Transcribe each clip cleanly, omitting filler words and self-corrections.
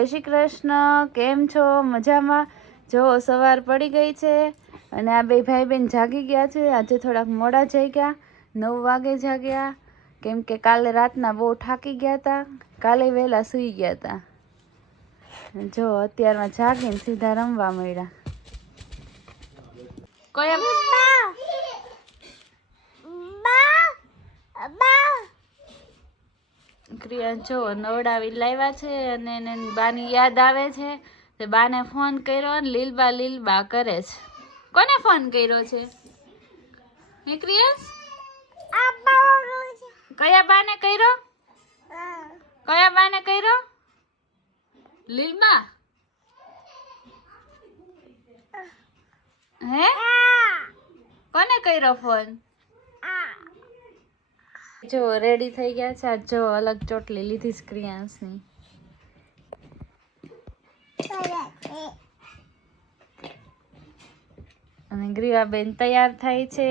જય શ્રી કૃષ્ણ. કેમ છો? મજામાં? જો સવાર પડી ગઈ છે અને આ બે ભાઈ બહેન જાગી ગયા છે. આજે થોડાક મોડા જાગ્યા, 9 વાગે જાગ્યા, કેમ કે કાલે રાતના બહુ થાકી ગયા હતા. કાલે વહેલા સૂઈ ગયા હતા. જો અત્યારમાં જાગીને સીધા રમવા મળ્યા. ક્રિયા જો નવડાવી લાવ્યા છે અને એને બાની યાદ આવે છે. તે બાને ફોન કર્યો ને લીલબા લીલબા કરે છે. કોને ફોન કર્યો છે? હે ક્રિયાસ? કયા બાને કર્યો? કયા બાને કર્યો? લીલબા? હે કોને કર્યો ફોન? જો રેડી થઈ ગયા છે. આજ જો અલગ ચોટલી લીધી છે ક્રિયાંશની. અને ગ્રીવાબેન તૈયાર થાય છે.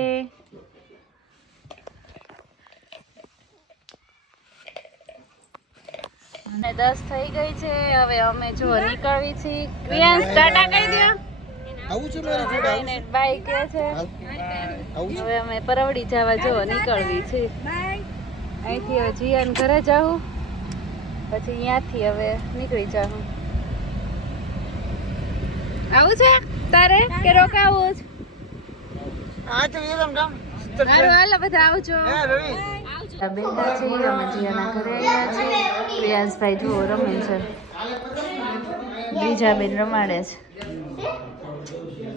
અને 10 થઈ ગઈ છે. હવે અમે જો નીકળવી છીએ. ક્રિયાંશ ટાટા કહી દો. આવું છે મારી જોડે એને બાય કહે છે. હવે અમે પરવડી જવા જો નીકળવી છે. અહીંથી હવે જીયાન ઘરે જાઉં, પછી અહીંયાથી હવે નીકળી જાઉં. આવું છે તારે કે રોકાવું છે? આ તો એકદમ ગામ હારું હાલો બધા આવજો. બેઠા છીએ અમે જીયાના ઘરે આવ્યા છીએ. પ્રિયાંશભાઈ જો રમે છે, બીજા બેન રમાડે છે.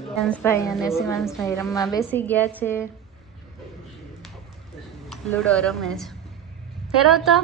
પ્રિયાંશભાઈ અને શિવાંશભાઈ રમવા બેસી ગયા છે. લૂડો રમે છે. ફેરવતો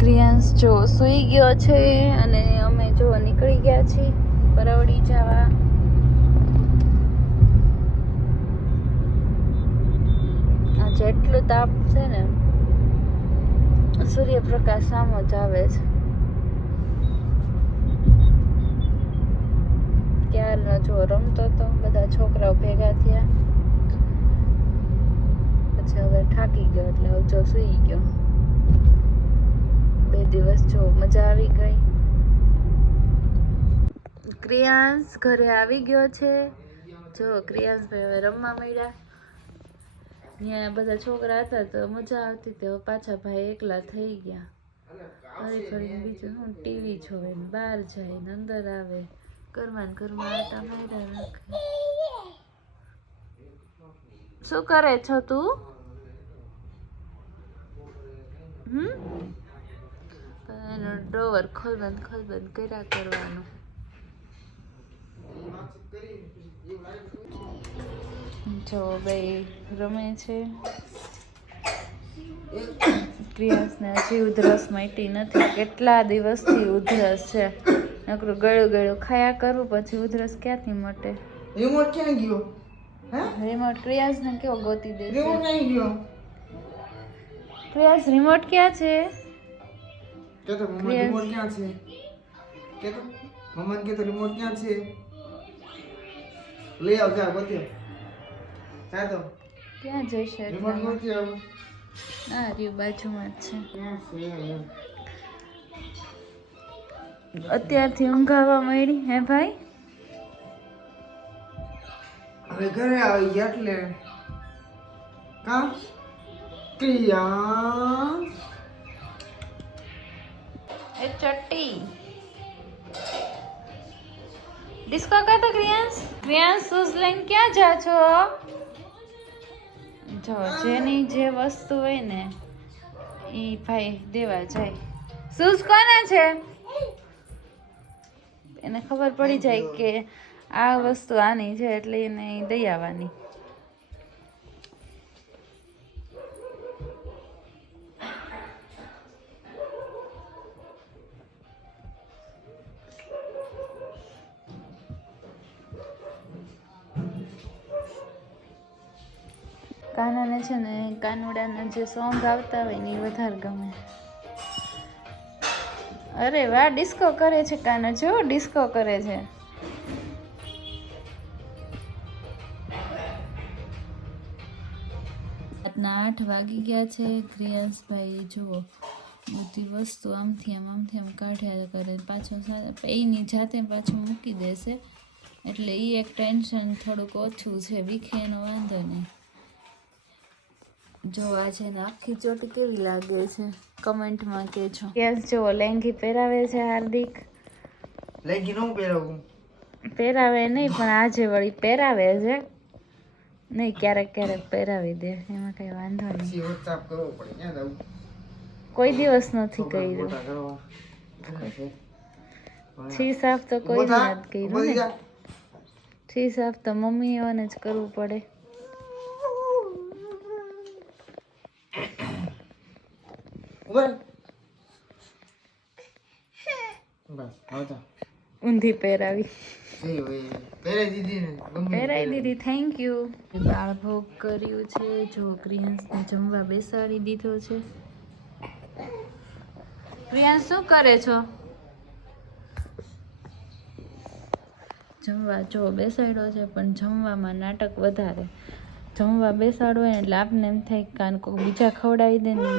ક્રિયાંશ જો સૂઈ ગયો છે અને અમે જો નીકળી ગયા છીએ પરવડી જવા. આજે એટલું તાપ છે ને, સૂર્યપ્રકાશ સામો જ આવે છે. ક્યારનો જો રમતો તો બધા છોકરાઓ ભેગા થયા, પછી હવે થાકી ગયો એટલે હવે જો સૂઈ ગયો. 2 દિવસ જો મજા આવી ગઈ. ક્રિયાંશ ઘરે આવી ગયો છે. જો ક્રિયાંશભાઈ હવે રમવા મળ્યા. ત્યાં બધા છોકરા હતા તો મજા આવતી હતી. હવે પાછા ભાઈ એકલા થઈ ગયા. ફરી ફરીને બીજું હું ટીવી જોવે ને બહાર જાય ને અંદર આવે, ઘરમાં આટા માર્યા રાખે. શું કરે છો તું? એનો ડ્રોવર ખોલબંધ કર્યા કરવાનું. જો ભાઈ રમે છે. ક્રિયાંશને હજી ઉધરસ મટી નથી. કેટલા દિવસથી ઉધરસ છે. નકરું ગળું ખાયા કરું પછી ઉધરસ ક્યાંથી મટે? રિમોટ ક્યાં ગયો? રિમોટ ક્રિયાંશને કેવો ગોતી દે? રિમોટ નહીં ગયો. ક્રિયાંશ રિમોટ ક્યાં છે? કે તો મમ્મા રિમોટ ક્યાં છે? કે તો મમ્મા કે તો રિમોટ ક્યાં છે? લઈ આવ જા ગોત્યો. જા તો ક્યાં જઈશે? રિમોટ ગોત્યો. આ રહ્યું બાજુમાં જ છે. ક્યાં છે? અત્યારથી ઊંઘ આવવા માંડી હે ભાઈ? હવે ઘરે આવી ગયા એટલે કા ક્રિયા એ ચટ્ટી ડિસ્કો કરતો. ક્રિયાંશ શૂઝ લઈને ક્યાં જા છો? જો જેની જે વસ્તુ હોય ને એ ભાઈ દેવા જાય. શૂઝ કોના છે? એને ખબર પડી જાય કે આ વસ્તુ આની છે એટલે એને દઈ આવવાની. કાનાને છે ને કાનુડાના જે સોંગ આવતા હોય ને એ વધારે ગમે. અરે વાહ, ડિસ્કો કરે છે કાના, જો ડિસ્કો કરે છે. રાતના 8 વાગી ગયા છે. ક્રિયાંશભાઈ જુઓ બધી વસ્તુ આમથી આમ કાઢ્યા કરે, પાછો એની જાતે પાછું મૂકી દેશે એટલે એ એક ટેન્શન થોડુંક ઓછું છે. વિખે એનો વાંધો નહીં. જો આજે ને આખી ચોટી કેવી લાગે છે કમેન્ટમાં કહેજો. યસ, જો લેંગી પહેરાવે છે હાર્દિક. લેગી નો પહેરાવું. પહેરાવે નહીં પણ આજે વળી પહેરાવે છે. નહીં, ક્યારેક ક્યારેક પહેરાવી દે, એમાં કઈ વાંધો નહીં. પછી WhatsApp કરવો પડે. ક્યાં જાવું? કોઈ દિવસ નથી કર્યું. છી સાફ તો કોઈ નથી કર્યું ને. છી સાફ તો મમ્મીઓને જ કરવું પડે. ઊંધી પહેરાવી. પહેરાવી દીધી. Thank you. દાળ ભોગ કર્યું છે. જો પ્રિયાંશને જમવા બેસાડી દીધો છે. પ્રિયાંશ શું કરે છો? જમવા જો બેસાડ્યો છે પણ જમવામાં નાટક વધારે. જમવા બેસાડો એટલે આપને એમ થાય કાન કોઈ બીજા ખવડાવી દે ને.